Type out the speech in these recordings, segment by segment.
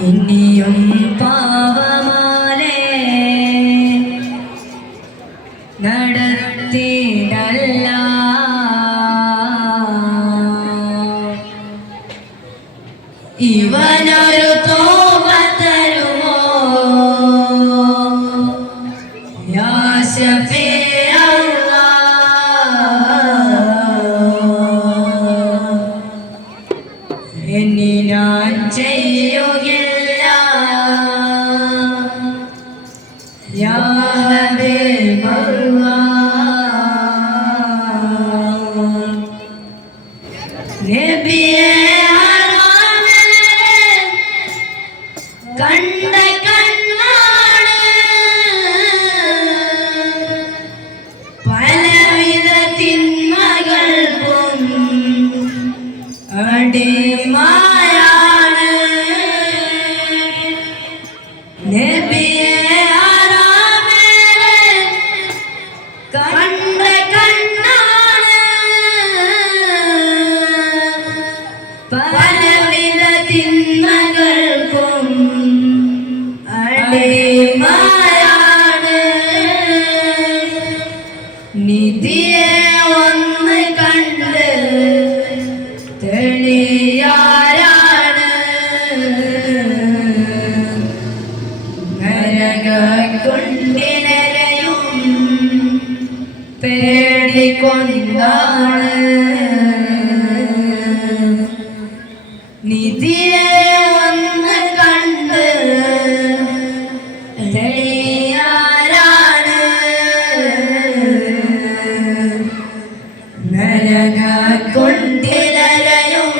ഇനിയും പാവമാലേ നടത്തിയിടല്ല ഇവനൊരു തോപ തരുമോ യാ ശഫീ ഇനി ഞാൻ ചെയ്യുകയില്ല യാ ഹബീബല്ലാഹ് നബിയേ കണ്ട കണ്ണാണ് പലവിധ തിന്മകൾക്കും അടിമയാണ് നബിയേ ആരാമേ കണ്ട കണ്ണാണ് പലവിധ തിന്മകൾക്കും അടിമയാണ് നിധിയെ ഒന്ന് കണ്ട് തെളിയാരാണ് നരകക്കുണ്ടിലരയും പേടിക്കൊണ്ടാണ് നിധിയെ ഒന്ന് കണ്ട് തെളിയാരാണ് നരകക്കുണ്ടിലരയും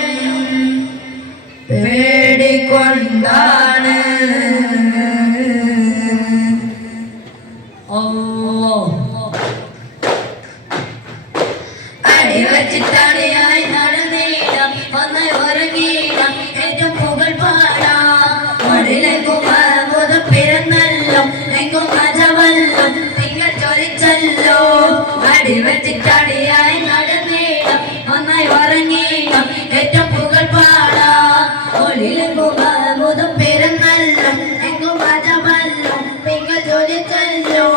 പേടിക്കൊണ്ടാണ് അടിവച്ചിട്ടടിയായി നടന്നീടം ഒന്ന് ഒരുങ്ങീടം ഏറ്റവും പുകൾ പാടാം മടിലെങ്കും മഹമൂദ് പിറന്നല്ലോ എങ്കും അജവല്ലോ നിങ്ങൾ ചൊലിച്ചല്ലോ അടിവച്ചിട്ടടിയായി നടന്നീടം ഒന്ന് ഉറങ്ങീടം ഏറ്റവും പുകൾ പാടാം ഒളിലെങ്കും മഹമൂദ് പിറന്നല്ലോ എങ്കും അജവല്ലോ നിങ്ങൾ ചൊലിച്ചല്ലോ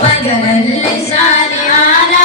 പകലല്ലേ ശാലിയാരാ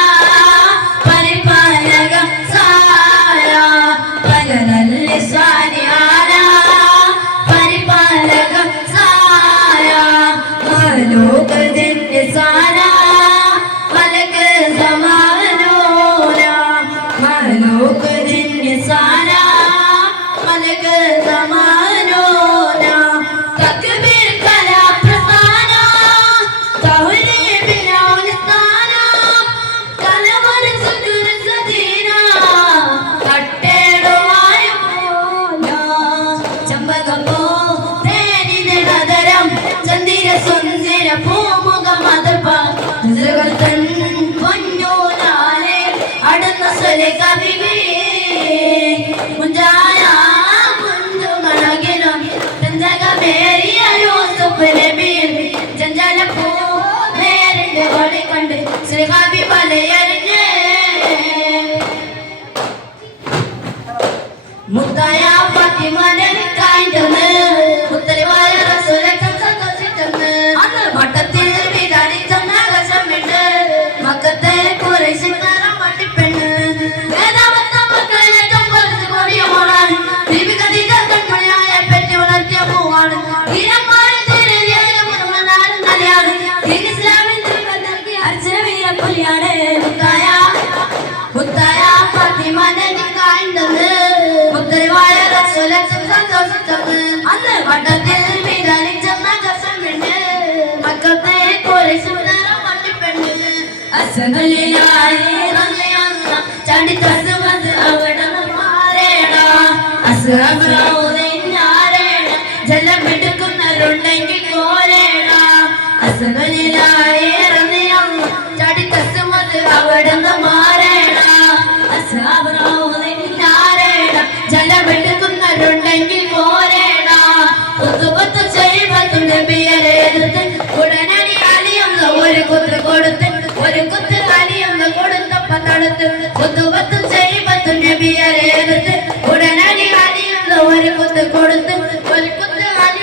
മുത്തായ ഫാത്തിമനെ കായിണ്ടെന്ന് മുത്തലിവായ റസൂലക്കം സന്തോഷിച്ചെന്ന് അന്ന് വട്ടത്തിൽ വിധാനിച്ചെന്ന് ആകാശമിട്ട് മക്കത്തെ കുറേശ്ശിക്കാരൻ വട്ടിപ്പെണ്ണ് വേദാവത്ത മക്കളിലെ ചമ്പലത്ത് കൊടിയ മോളാണ് ബീബി ഖദീജ കൺമണിയായ പെറ്റി വളർത്തിയ പൂവാണ് വീരന്മാരിൽ തിരിയായ മുഴുവനാരും തലയാണ് ഇസ്ലാമിന്റെ അർച്ചന വീരപ്പുലിയാണ് മുത്തായ ഫാത്തിമനെ കായിണ്ടെന്ന് മുത്തലിവായ റസൂലക്കം സന്തോഷിച്ചെന്ന് അന്ന് വട്ടത്തിൽ വിധാനിച്ചെന്ന് ആകാശമിട്ട് മക്കത്തെ കുറേശ്ശിക്കാരൻ വട്ടിപ്പെണ്ണ് അസദലിലായി റളിയല്ലാഹു ചാടി തസ്മത് അവിടെ മാറേട അസ്ഹബറൗദിനാരേട ജലമെടുക്കുന്നവരുണ്ടെങ്കിൽ കോരേട അസദലിലായി റളിയല്ലാഹു ചാടി തസ്മത് അവിടെ മാറേട അസ്ഹബറൗദിനാരേട ജലമെടുക്കുന്നവരുണ്ടെങ്കിൽ കോരേട കുത്തുകുത്തു ചെയ്വത്തു നബിയെ എതിർത്ത് ഉടനടി അലിയുള്ള ഒരു കുത്ത് കൊടുത്ത് ഒരു കുത്ത് അലിയുള്ള കൊടുത്തപ്പ തടുത്ത് കുത്തുവത്തു ചെയ്വത്തു നബിയെ എതിർത്ത് ഉടനടി അലിയുള്ള ഒരു കുത്ത് കൊടുത്ത് ഒരു കുത്ത് അലി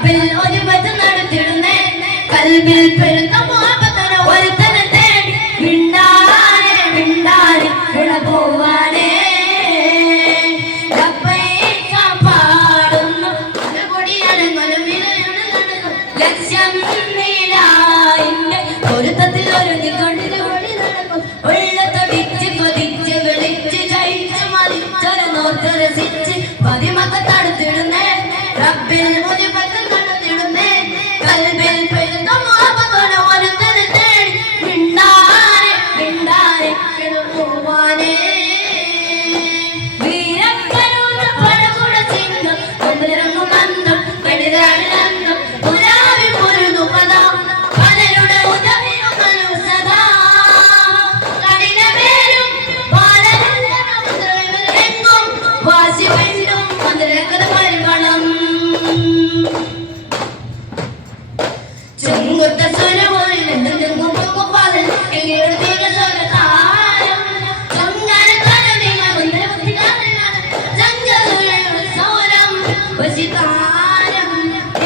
റബ്ബിൽ ഒരുമത്ത് നടത്തിടുന്നേ കൽബിൽ പെരുന്ന മോഹബത്തന ഒരുത്തനെ തേടി മിണ്ടാനെ മിണ്ടാനെ ഇട പോവാനേ ലബ്ബൈക പാടുന്നു മലപൊടിയനങ്ങലും വിലയുണങ്ങലും ലക്ഷ്യം നീലായിന്റെ പൊരുത്തത്തിൽ ഒരുങ്ങിക്കൊണ്ടിരുന്നു ഉള്ളതൊടിച്ച് കൊതിച്ച് വിളിച്ച് ജയിച്ച് മതിച്ചൊരു രസിച്ച് പതിമൊക്കെ തടുത്തിടുന്നേ റബ്ബിൽ ഒരുമത്ത് നടത്തിടുന്നേ കൽബിൽ പെരുന്ന മോഹബത്തോടെ ഒരുത്തനെ തേടി മിണ്ടാനെ മിണ്ടാനെ പോവാനേ വീരക്കരൂർ പടകുട സിംഹം ഒന്നിറങ്ങും അന്തം കടിതാടിലന്തം പുരാവി പൊരുതു കഥ പലരുടെ ഉദവിയും സദാ കഠിനമേലും എങ്ങും വാശി വീണ്ടും മധുരകഥ പരിമളം ചെങ്കുത്ത സ്വരമൊഴി എന്തെങ്കിലും പാതൽ എങ്കിലും തീരസ്വരതാരം ചങ്ങാന കരണിക സൗരം വശിതാരം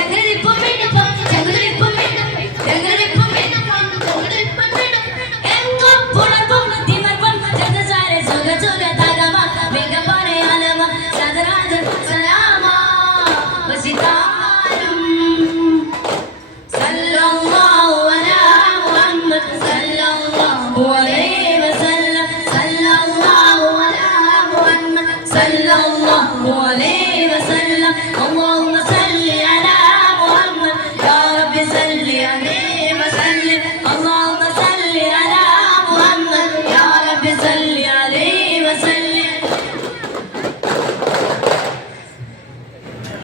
എങ്ങനെയിപ്പം വീണ്ടും ചെങ്ങലിപ്പം വീണ്ടും എങ്ങനെയിപ്പം വീണ്ടും ചെങ്ങലിപ്പം വീണ്ടും എങ്കും പുണർപ്പം തിമർപ്പം ചതസാരെ സുഖ സുഖ തകമ മിക പറയാലമ സദരാജ സലാമ വശിതാരം സല്ലല്ലാഹു അലാ മുഹമ്മദ് സല്ലല്ലാഹു അലൈഹി വസല്ലം സല്ലല്ലാഹു അലാ മുഹമ്മദ് സല്ലല്ലാഹു അലൈഹി വസല്ലം അല്ലാഹുമ്മ സല്ലി അലാ മുഹമ്മദ് യാ റബ്ബി സല്ലി അലൈഹി